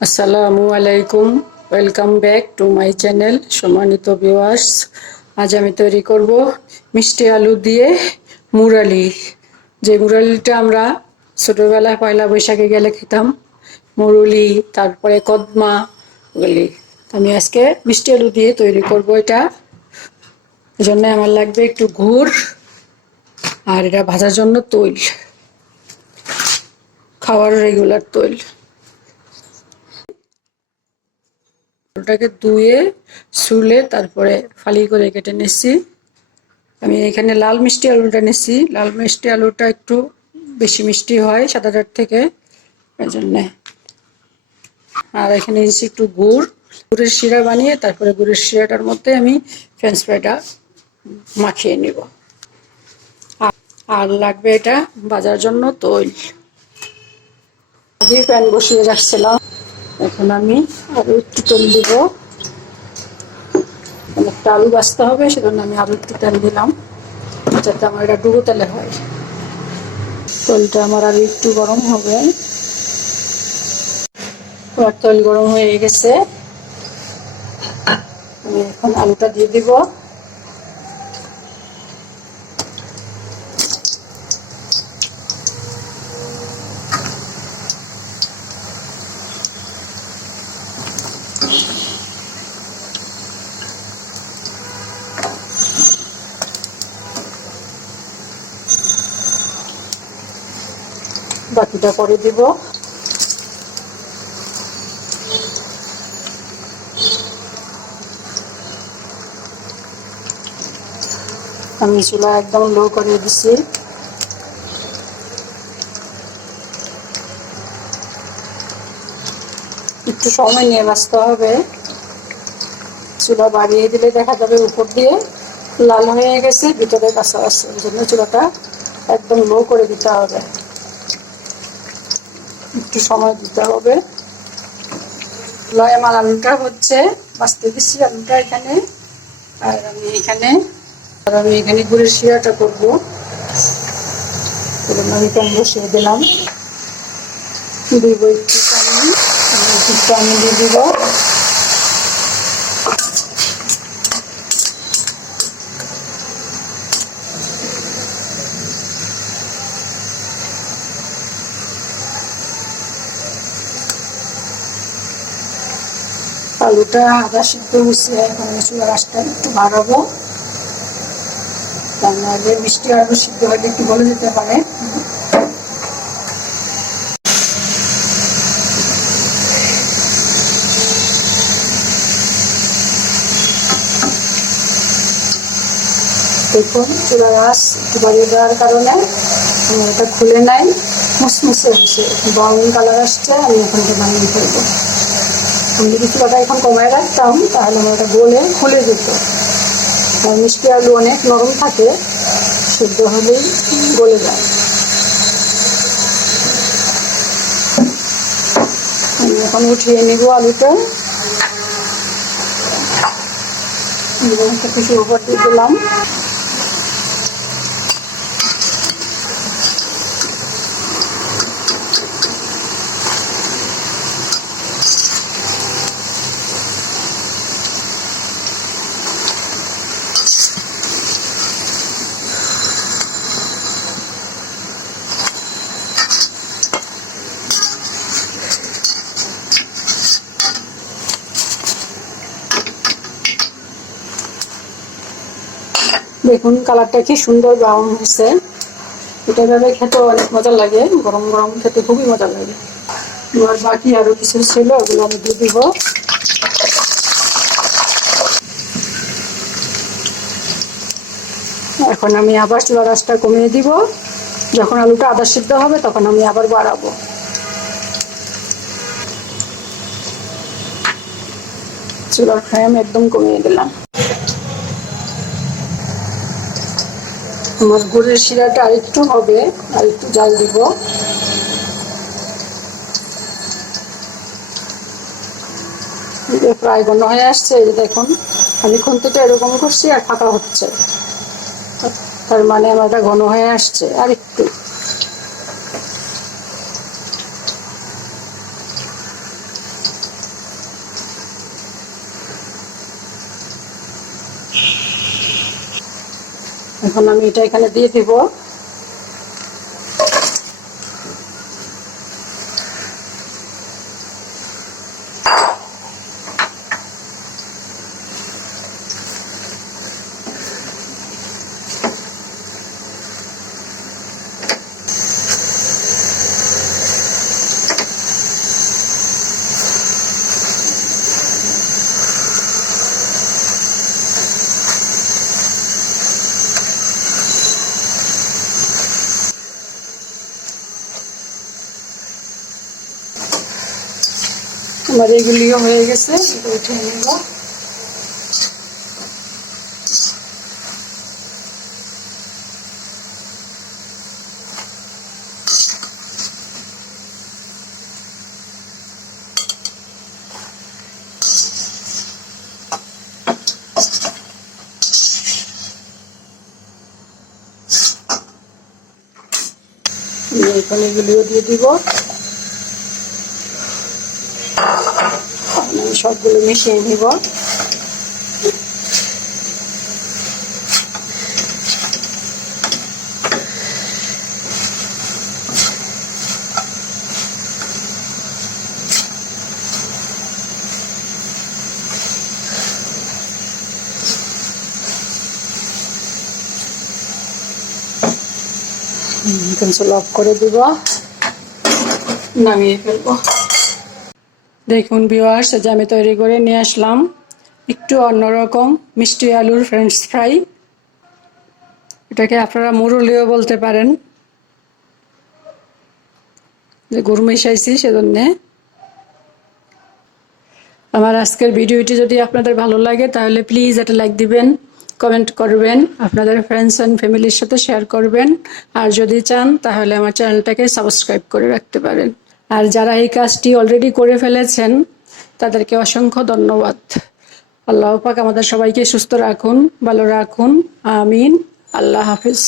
আসসালামু আলাইকুম, welcome back to my channel সম্মানিত ভিউয়ার্স। আজ আমি তৈরি করব মিষ্টি আলু দিয়ে মুরালি। যে মুরালিটা আমরা ছোটোবেলায় পয়লা বৈশাখে গেলে খেতাম, মুরলি, তারপরে কদমা, ওগুলি। আমি আজকে মিষ্টি আলু দিয়ে তৈরি করব এটা। জন্য আমার লাগবে একটু গুড় আর এটা ভাজার জন্য তৈল, খাওয়ার রেগুলার তৈল। ওটাকে ধুয়ে শুলে তারপরে ফালি করে কেটে নিচ্ছি। আমি এখানে লাল মিষ্টি আলুটা নিচ্ছি। লাল মিষ্টি আলুটা একটু বেশি মিষ্টি হয় সাদাটার থেকে এই জন্যে আর এখানে নিচ্ছি একটু গুড়। গুড়ের শিরা বানিয়ে তারপরে গুড়ের শিরাটার মধ্যে আমি ফ্রেঞ্চ ফ্রাইটা মাখিয়ে নিব। আর লাগবে এটা বাজার জন্য তৈল। দিয়ে প্যান বসিয়ে রাখছিলাম। এখন আমি আরও একটু তেল দিব। একটা আলু বাঁচতে হবে, সেজন্য আমি আরও একটু তেল দিলাম, যাতে আমার এটা ডুবো তেলে হয়। তেলটা আমার আরও একটু গরম হবে। তেল গরম হয়ে গেছে। আমি এখন আলুটা দিয়ে দিব। বাকিটা করে দিব। আমি চুলা একদম লো করে দিছি। একটু সময় নিয়ে বাঁচতে হবে। চুলা বাড়িয়ে দিলে দেখা যাবে উপর দিয়ে লাল হয়ে গেছে, ভিতরে কাঁচা ওই জন্য চুলাটা একদম লো করে দিতে হবে। একটু সময় দিতে হবে। লয় আমার আলুটা হচ্ছে, বাঁচতে দিচ্ছি আলুটা এখানে। আর আমি এখানে, আর আমি এখানে গুড়ের শিরাটা করব। আমি প্যান বসিয়ে দিলাম। দিব একটু আমি একটু দিয়ে দিব। আলুটা আদা সিদ্ধ হচ্ছে এখন চুলা গাছটা একটু বাড়াবো। তার নাহলে মিষ্টি আলু সিদ্ধ হলে একটু বলে যেতে পারে। দেখুন চুলা গাছ একটু বাড়িয়ে দেওয়ার কারণে এটা খুলে নাই, মুসমুসে হচ্ছে ব্রাউন কালার আসছে, আমি এখন বানিয়ে ফেলব। আমি যদি চুলাটা এখন কমায় রাখতাম, তাহলে আমার ওটা গলে খুলে যেত। আর মিষ্টি আলু অনেক নরম থাকে, সেদ্ধ হলেই গলে যায়। আমি এখন উঠিয়ে নিব আলুটা। কিছু উপর দিয়ে দিলাম। দেখুন, কালারটা কি সুন্দর ব্রাউন হয়েছে। এটা ভাবে খেতে অনেক মজা লাগে, গরম গরম খেতে খুবই মজা লাগে। এবার বাকি আরও কিছু ছিল, ওগুলো আমি দিয়ে দিব। এখন আমি আবার চুলা রাসটা কমিয়ে দিব। যখন আলুটা আদা সিদ্ধ হবে, তখন আমি আবার বাড়াবো। চুলার ফ্লেম একদম কমিয়ে দিলাম। আমার গুড়ের শিরাটা আরেকটু হবে আর একটু জাল দিব। প্রায় গন্ধ হয়ে আসছে, এই দেখুন। আমি থেকে এরকম করছি আর ফাঁকা হচ্ছে। তার মানে আমার এটা ঘন হয়ে আসছে আর একটু এখন আমি এটা এখানে দিয়ে দিব। আমার এগুলিও হয়ে গেছে এটা উঠিয়ে নেব আমি এখন এগুলিও দিয়ে দিব আমি সবগুলো মিশিয়ে নিব। অফ করে দিব। নামিয়ে ফেলব। দেখুন ভিউয়ার্স যে আমি তৈরি করে নিয়ে আসলাম একটু অন্যরকম মিষ্টি আলুর ফ্রেঞ্চ ফ্রাই এটাকে আপনারা মুরুলিও বলতে পারেন। যে গুড় মিশাইছি সেজন্যে। আমার আজকের ভিডিওটি যদি আপনাদের ভালো লাগে, তাহলে প্লিজ একটা লাইক দিবেন কমেন্ট করবেন, আপনাদের ফ্রেন্ডস অ্যান্ড ফ্যামিলির সাথে শেয়ার করবেন। আর যদি চান, তাহলে আমার চ্যানেলটাকে সাবস্ক্রাইব করে রাখতে পারেন। আর যারা এই কাজটি অলরেডি করে ফেলেছেন, তাদেরকে অসংখ্য ধন্যবাদ। আল্লাহ পাক আমাদের সবাইকে সুস্থ রাখুন, ভালো রাখুন। আমিন। আল্লাহ হাফিজ।